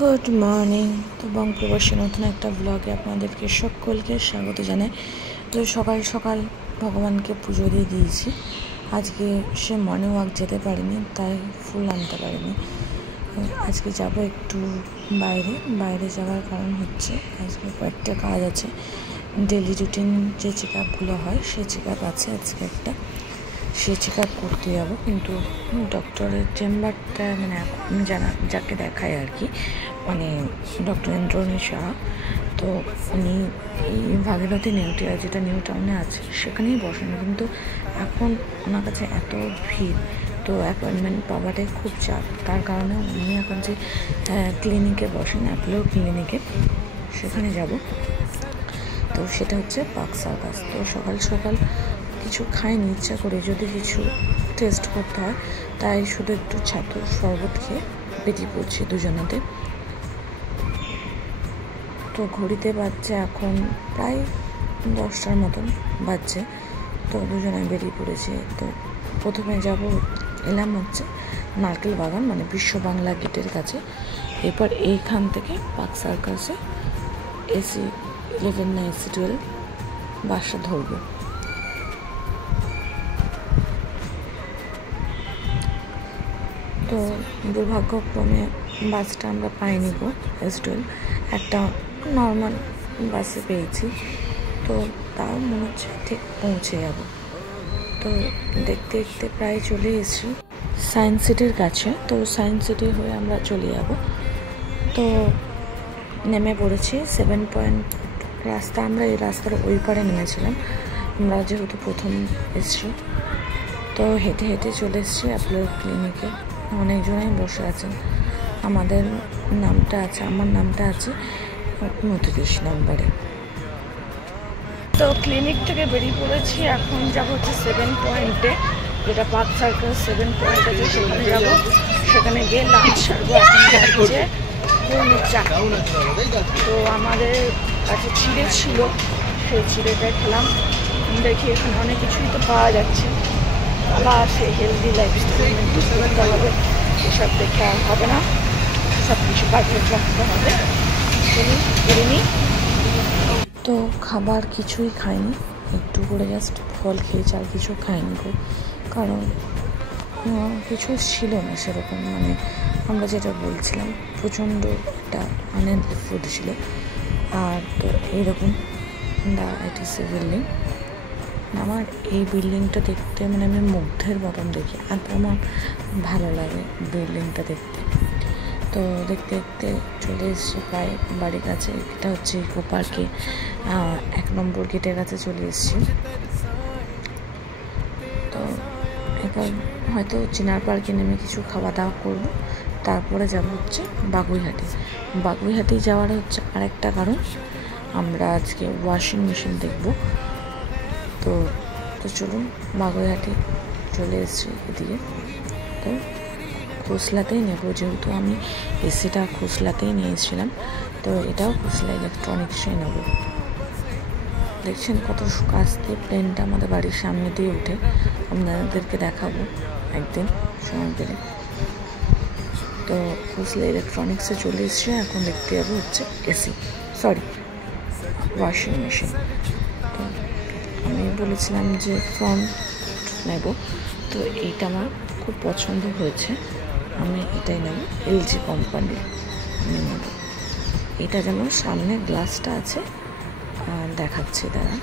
Good morning. তো বঙ্গপ্রবাসী নতুন একটা ব্লগে আপনাদেরকে সকলকে স্বাগত জানাই। তো সকাল সকাল ভগবানকে পুজো দিয়ে দিয়েছি। আজকে সে মর্নিং ওয়াক যেতে পারিনি, তাই ফুল আনতে পারিনি। আজকে যাব একটু বাইরে যাওয়ার কারণ হচ্ছে আজকে কয়েকটা কাজ আছে। ডেলি রুটিন যে চেক আপগুলো হয় সেই চেক আপ আছে আজকে একটা, সে চেক আপ করতে যাবো। কিন্তু ডক্টরের চেম্বারটা মানে আমি যাকে দেখাই আর কি, মানে ডক্টর ইন্দ্রণী শাহ। তো উনি এই ভাগীরথী নিউটিয়া, যেটা নিউ টাউনে আছে, সেখানেই বসেন। কিন্তু এখন ওনার কাছে এত ভিড়, তো অ্যাপয়েন্টমেন্ট পাওয়াটাই খুব চাপ। তার কারণে উনি এখন যে ক্লিনিকে বসেন, অ্যাপোলো ক্লিনিকে, সেখানে যাব। তো সেটা হচ্ছে পার্ক সার্কাস। তো সকাল সকাল কিছু খাইনি, ইচ্ছা করে যদি কিছু টেস্ট করতে হয়, তাই শুধু একটু ছাতুর শরবত খেয়ে বেরিয়ে পড়ছি দুজনেতে। তো ঘড়িতে বাজছে এখন প্রায় 10টার মতন বাজছে। তো দুজনে বেরিয়ে পড়েছে। তো প্রথমে এলাম হচ্ছে নারকেল বাগান, মানে বিশ্ব বাংলা গেটের কাছে। এরপর এইখান থেকে পার্ক সার্কাসে AC 11 না AC 12 বাসটা ধরবো। তো দুর্ভাগ্যক্রমে বাসটা আমরা পাইনি গো, AC 12 একটা নর্মাল বাসে পেয়েছি। তো তাও মনে হচ্ছে ঠিক পৌঁছে যাব। তো দেখতে দেখতে প্রায় চলে এসেছি সায়েন্স সিটির কাছে। তো সায়েন্স সিটি হয়ে আমরা চলে যাব। তো নেমে পড়েছি 7 পয়েন্ট রাস্তা। আমরা এই রাস্তার ওই পারে নেমেছিলাম, আমরা যেহেতু প্রথম এসেছি। তো হেঁটে হেঁটে চলে এসেছি অ্যাপোলো ক্লিনিকে। অনেকজনাই বসে আছেন। আমার নামটা আছে 29 নম্বরে। তো ক্লিনিক থেকে বেরিয়ে পড়েছি। এখন যাব হচ্ছে 7 পয়েন্টে, যেটা পার্ক সার্কাস 7 পয়েন্ট আছে, সেখানে যাব। সেখানে গিয়ে লাঞ্চ সারবো। এখন যাচ্ছে চা। তো আমাদের কাছে চিড়ে ছিল, সেই চিড়েটা খেলাম। দেখি এখানে অনেক কিছুই তো পাওয়া যাচ্ছে, আবার সে হেলদি লাইফস্টাইল মেনটেন করতে হবে। এসব দেখে আর হবে না, সব কিছু বাড়িতে রাখতে হবে। করে নিই। তো খাবার কিছুই খাইনি, একটু করে জাস্ট ফল খেয়েছি, আর কিছু খাইনি গো। কারণ কিছু ছিল না সেরকম, মানে আমরা যেটা বলছিলাম, প্রচণ্ড একটা আনহেলদি ফুড ছিল। আর তো এইরকম ডায়াবেটিসের বিল্ডিং। আমার এই বিল্ডিংটা দেখতে মানে আমি মুগ্ধের মতন দেখি, আর আমার ভালো লাগে বিল্ডিংটা দেখতে। তো দেখতে দেখতে চলে এসেছি প্রায় বাড়ির কাছে। এটা হচ্ছে ইকো পার্কে 1 নম্বর গেটের কাছে চলে এসেছি। তো এবার হয়তো চিনার পার্কে নেমে কিছু খাওয়া দাওয়া করবো, তারপরে যাব হচ্ছে বাগুইহাটি যাওয়ার হচ্ছে আরেকটা কারণ, আমরা আজকে ওয়াশিং মেশিন দেখব। তো চলুন, বাগুইহাটি চলে এসেছি এদিকে। তো খোসলাতেই নেব, যেহেতু আমি এসিটা খোসলাতেই নিয়েছিলাম, তো এটাও খোসলা ইলেকট্রনিক্সে নেব। দেখছেন কত আস্তে প্লেনটা আমাদের বাড়ির সামনে দিয়ে উঠে। আপনাদেরকে দেখাবো একদিন সময় পেলে। তো খোসলা ইলেকট্রনিক্সে চলে এসছে। এখন দেখতে যাবো হচ্ছে ওয়াশিং মেশিন। তো আমি বলেছিলাম যে ফ্রন্ট নেব, তো এইটা আমার খুব পছন্দ হয়েছে, আমি এটাই নেব। LG কোম্পানির আমি নেব। এটা যেন সামনে গ্লাসটা আছে, দেখাচ্ছি দাঁড়া।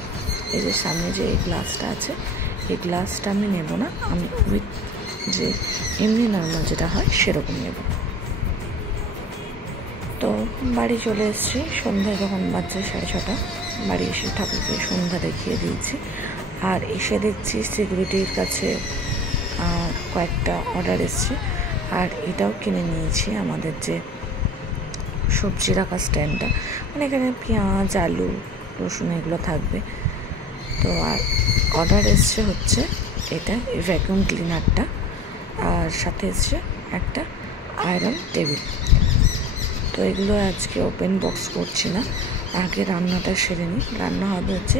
এই যে সামনে যে এই গ্লাসটা আছে, এই গ্লাসটা আমি নেব না, আমি উইথ যে এমনি নর্মাল যেটা হয় সেরকম নেব। তো বাড়ি চলে এসেছি সন্ধ্যা যখন বাজছে 6:30। বাড়ি এসে ঠাকুরকে সন্ধ্যা দেখিয়ে দিয়েছি। আর এসে দেখছি সিকিউরিটির কাছে কয়েকটা অর্ডার এসছে, আর এটাও কিনে নিয়েছি, আমাদের যে সবজি রাখা স্ট্যান্ডটা, মানে এখানে পেঁয়াজ, আলু, রসুন এগুলো থাকবে। তো আর অর্ডার এসছে হচ্ছে এটা ভ্যাকুয়াম ক্লিনারটা, আর সাথে এসছে একটা আয়রন টেবিল। তো এগুলো আজকে ওপেন বক্স করছি না, আগে রান্নাটা সেরে নিই। রান্না হবে হচ্ছে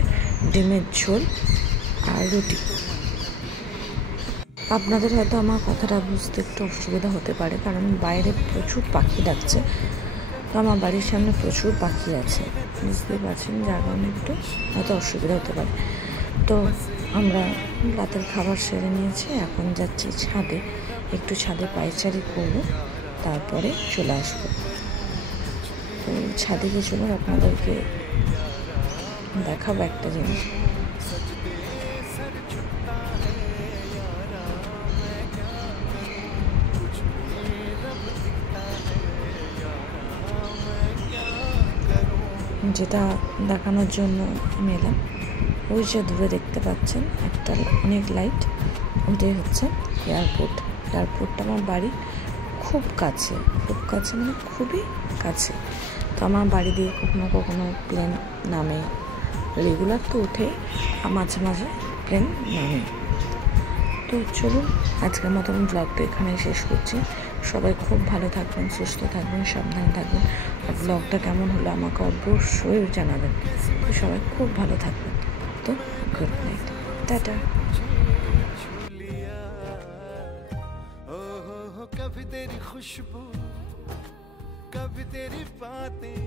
ডিমের ঝোল আর রুটি। আপনাদের হয়তো আমার কথাটা বুঝতে একটু অসুবিধা হতে পারে, কারণ বাইরে প্রচুর পাখি ডাকছে। তো আমার বাড়ির সামনে প্রচুর পাখি আছে, বুঝতে পারছেন, যার কারণে একটু হয়তো অসুবিধা হতে পারে। তো আমরা রাতের খাবার সেরে নিয়েছি, এখন যাচ্ছি ছাদে, একটু ছাদে পায়চারি করব, তারপরে চলে আসবো। তো ছাদে গিয়ে চলুন আপনাদেরকে দেখাবো একটা জিনিস। যেটা দেখানোর জন্য আমি এলাম, ওই যে দূরে দেখতে পাচ্ছেন একটা অনেক লাইট, ওইটাই হচ্ছে এয়ারপোর্ট। এয়ারপোর্টটা আমার বাড়ি খুব কাছে, মানে খুবই কাছে। তো আমার বাড়ি দিয়ে কখনো কখনো প্লেন নামে, রেগুলার তো উঠে, মাঝে মাঝে প্লেন নামে। তো চলুন আজকের মতন ব্লগটা এখানেই শেষ করছি। সবাই খুব ভালো থাকবেন, সুস্থ থাকবেন, সাবধানে থাকবেন। আর ব্লগটা কেমন হলো আমাকে অবশ্যই জানাবেন। তো সবাই খুব ভালো থাকবেন। তো গুড নাইট, টাটা। कभी तेरी खुशबू, कभी तेरी बातें।